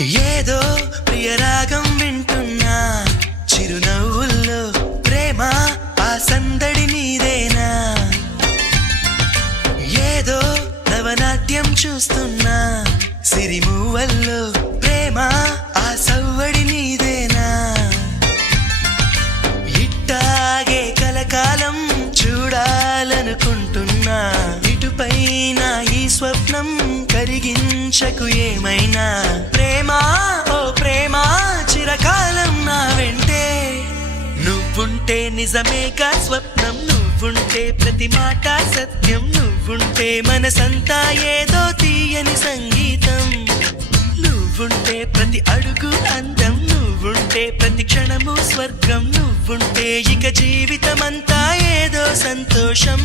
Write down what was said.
ఏదో ప్రియరాగం వింటున్నా చిరునవ్వుల్లో ప్రేమ ఆ సందడి నీదేనా ఏదో నవనాట్యం చూస్తున్నా సిరిమూవల్లో ప్రేమ ఆ సవ్వడి నీదేనా ఇట్టాగే కలకాలం చూడాలనుకుంటున్నా ఇటుపైన ఈ స్వప్నం కరిగించకు ఏమైనా ప్రేమ ఓ ప్రేమ చిరకాలం నా వెంటే నువ్వుంటే నిజమేగా స్వప్నం నువ్వుంటే ప్రతి మాట సత్యం నువ్వుంటే మనసంతా ఏదో తీయని సంగీతం నువ్వుంటే ప్రతి అడుగు అందం నువ్వుంటే ప్రతి క్షణము స్వర్గం నువ్వుంటే ఇక జీవితమంతా ఏదో సంతోషం